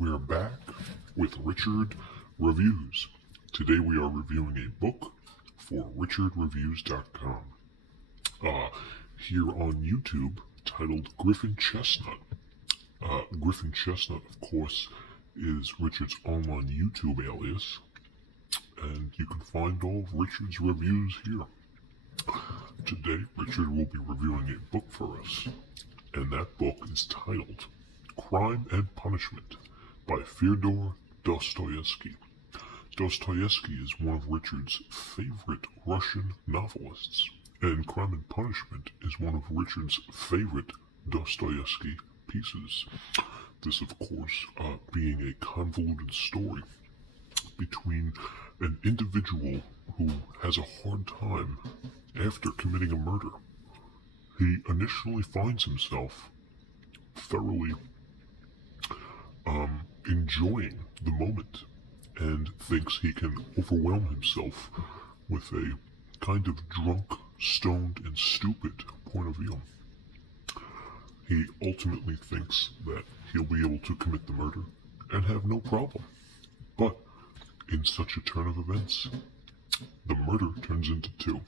we're back with Richard Reviews. Today we are reviewing a book for richardreviews.com. Here on YouTube, titled Griffin Chestnut. Griffin Chestnut, of course, is Richard's online YouTube alias, and you can find all of Richard's reviews here. Today, Richard will be reviewing a book for us, and that book is titled Crime and Punishment by Fyodor Dostoevsky. Dostoevsky is one of Richard's favorite Russian novelists, and Crime and Punishment is one of Richard's favorite Dostoevsky pieces. This, of course, being a convoluted story between an individual who has a hard time after committing a murder. He initially finds himself thoroughly enjoying the moment and thinks he can overwhelm himself with a kind of drunk, stoned, and stupid point of view. He ultimately thinks that he'll be able to commit the murder and have no problem. But in such a turn of events, the murder turns into two,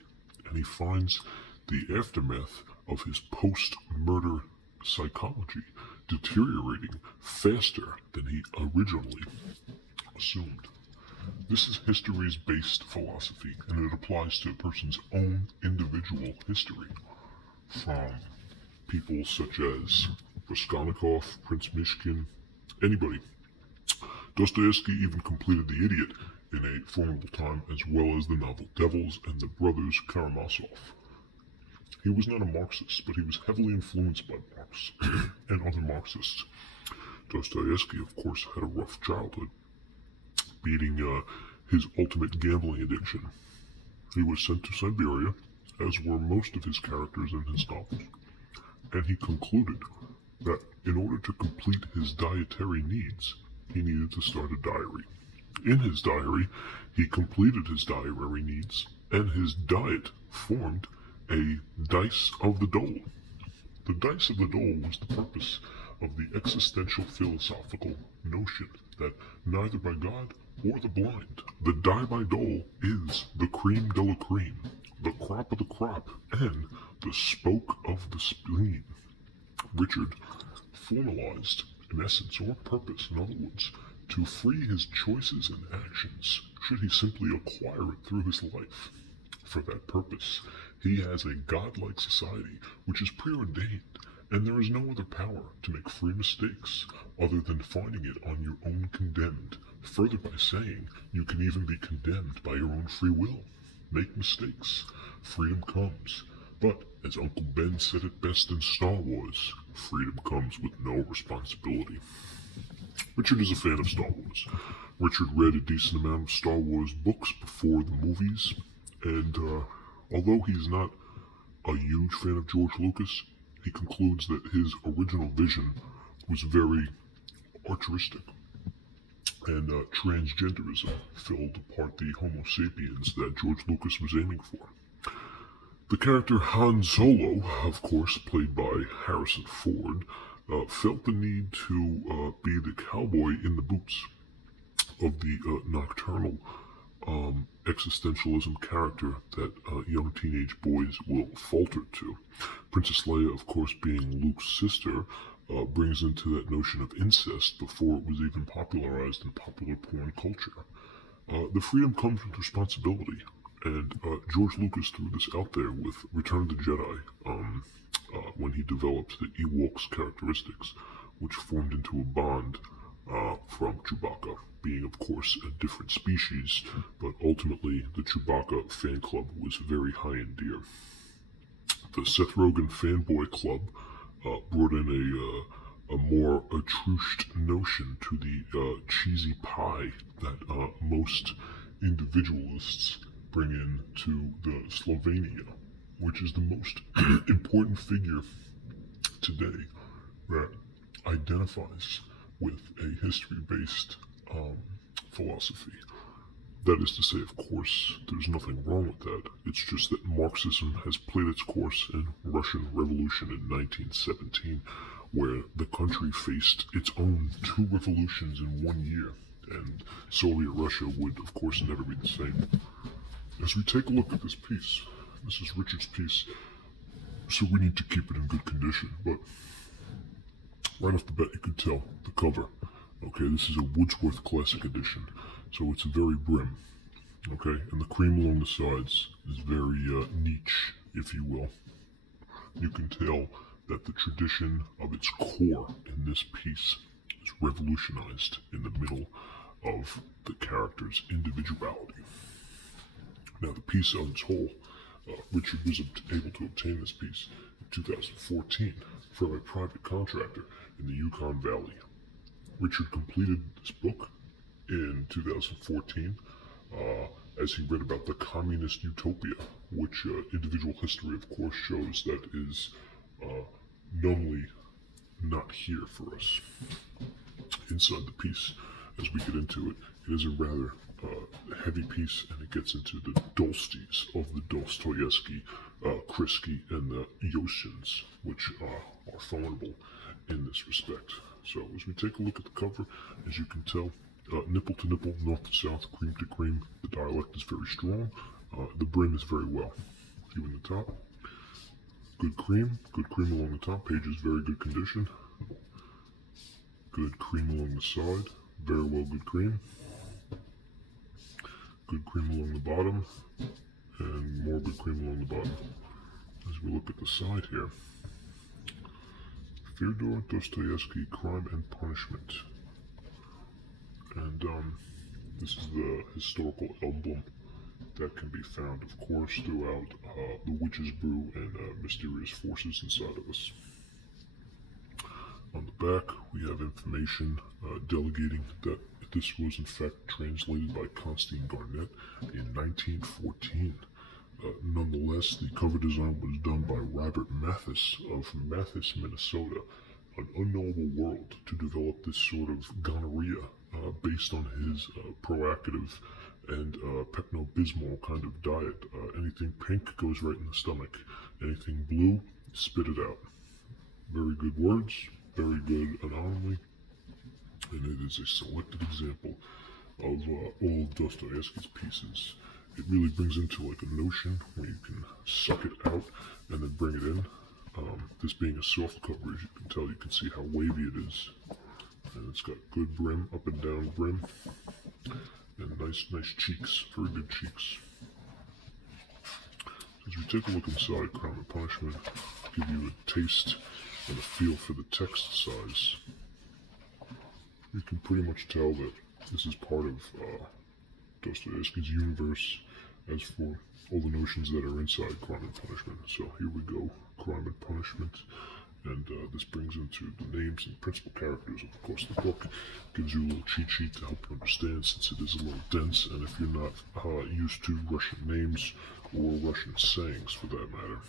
and he finds the aftermath of his post-murder psychology deteriorating faster than he originally assumed. This is history's based philosophy, and it applies to a person's own individual history, from people such as Raskolnikov, Prince Mishkin, anybody. Dostoevsky even completed The Idiot in a formidable time, as well as the novel Devils and the Brothers Karamazov. He was not a Marxist, but he was heavily influenced by Marx and other Marxists. Dostoevsky, of course, had a rough childhood, beating his ultimate gambling addiction. He was sent to Siberia, as were most of his characters in his novels, and he concluded that in order to complete his dietary needs, he needed to start a diary. In his diary, he completed his dietary needs, and his diet formed a dice of the dole. The dice of the dole was the purpose of the existential philosophical notion that neither by God or the blind, the die by dole is the cream de la cream, the crop of the crop, and the spoke of the spleen. Richard formalized an essence or purpose, in other words, to free his choices and actions should he simply acquire it through his life. For that purpose, he has a godlike society which is preordained, and there is no other power to make free mistakes other than finding it on your own condemned, further by saying you can even be condemned by your own free will. Make mistakes. Freedom comes. But, as Uncle Ben said it best in Star Wars, freedom comes with no responsibility. Richard is a fan of Star Wars. Richard read a decent amount of Star Wars books before the movies, and although he's not a huge fan of George Lucas, he concludes that his original vision was very altruistic, and transgenderism filled apart the Homo sapiens that George Lucas was aiming for. The character Han Solo, of course, played by Harrison Ford, felt the need to be the cowboy in the boots of the nocturnal existentialism character that young teenage boys will falter to. Princess Leia, of course, being Luke's sister, brings into that notion of incest before it was even popularized in popular porn culture. The freedom comes with responsibility, and George Lucas threw this out there with Return of the Jedi when he developed the Ewoks' characteristics, which formed into a bond from Chewbacca, being, of course, a different species, but ultimately the Chewbacca fan club was very high and dear. The Seth Rogen fanboy club brought in a more atrushed notion to the cheesy pie that most individualists bring in to the Slovenia, which is the most important figure today that identifies with a history-based philosophy. That is to say, of course, there's nothing wrong with that. It's just that Marxism has played its course in Russian Revolution in 1917, where the country faced its own 2 revolutions in 1 year, and Soviet Russia would, of course, never be the same. As we take a look at this piece, this is Richard's piece, so we need to keep it in good condition, but right off the bat you can tell the cover. Okay, this is a Wordsworth Classic Edition, so it's a very brim. Okay, and the cream along the sides is very niche, if you will. You can tell that the tradition of its core in this piece is revolutionized in the middle of the character's individuality. Now, the piece on its whole, Richard was able to obtain this piece in 2014 from a private contractor in the Yukon Valley. Richard completed this book in 2014 as he read about the communist utopia, which individual history, of course, shows that is numbly not here for us. Inside the piece, as we get into it, it is a rather heavy piece, and it gets into the Dolsties of the Dostoevsky, Krisky, and the Yoshins, which are formidable in this respect. So as we take a look at the cover, as you can tell, nipple to nipple, north to south, cream to cream, the dialect is very strong. The brim is very well. View in the top. Good cream along the top, page is very good condition. Good cream along the side, very well good cream. Good cream along the bottom, and more good cream along the bottom. As we look at the side here, Fyodor Dostoevsky, Crime and Punishment. And this is the historical emblem that can be found, of course, throughout the Witch's Brew and mysterious forces inside of us. On the back, we have information delegating that this was in fact translated by Constantine Garnett in 1914. Nonetheless, the cover design was done by Robert Mathis of Mathis, Minnesota, an unknowable world, to develop this sort of gonorrhea based on his proactive and Pepto-Bismol kind of diet. Anything pink goes right in the stomach. Anything blue, spit it out. Very good words, very good anomaly, and it is a selected example of all of Dostoevsky's pieces. It really brings into like a notion where you can suck it out and then bring it in. This being a soft cover, as you can tell, you can see how wavy it is. And it's got good brim, up and down brim, and nice cheeks, very good cheeks. As we take a look inside Crime and Punishment, give you a taste and a feel for the text size. You can pretty much tell that this is part of Dostoevsky's universe. As for all the notions that are inside Crime and Punishment. So here we go, Crime and Punishment. And this brings into the names and principal characters. Of course, the book gives you a little cheat sheet to help you understand, since it is a little dense, and if you're not used to Russian names or Russian sayings for that matter.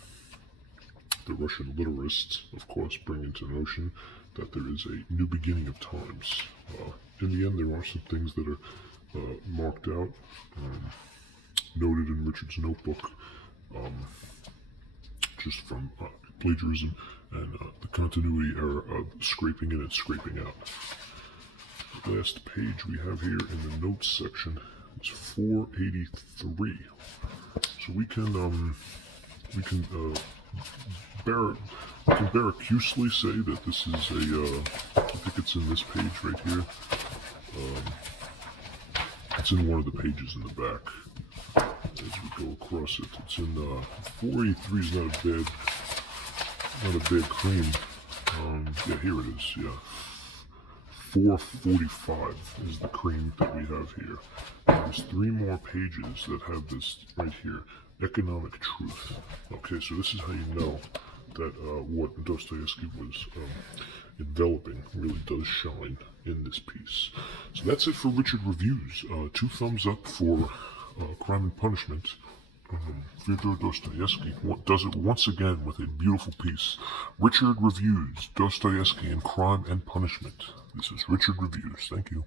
The Russian literarists, of course, bring into notion that there is a new beginning of times. In the end, there are some things that are marked out, noted in Richard's notebook, just from plagiarism and the continuity error of scraping in and scraping out. The last page we have here in the notes section is 483. So we can barracuously say that this is a, I think it's in this page right here. It's in one of the pages in the back. As we go across it, it's in 483 is not a bad cream. Yeah, here it is. Yeah, 445 is the cream that we have here. There's 3 more pages that have this right here, economic truth. Okay, so this is how you know that what Dostoevsky was enveloping really does shine in this piece. So that's it for Richard Reviews. 2 thumbs up for Crime and Punishment. Fyodor Dostoevsky does it once again with a beautiful piece. Richard Reviews, Dostoevsky and Crime and Punishment. This is Richard Reviews. Thank you.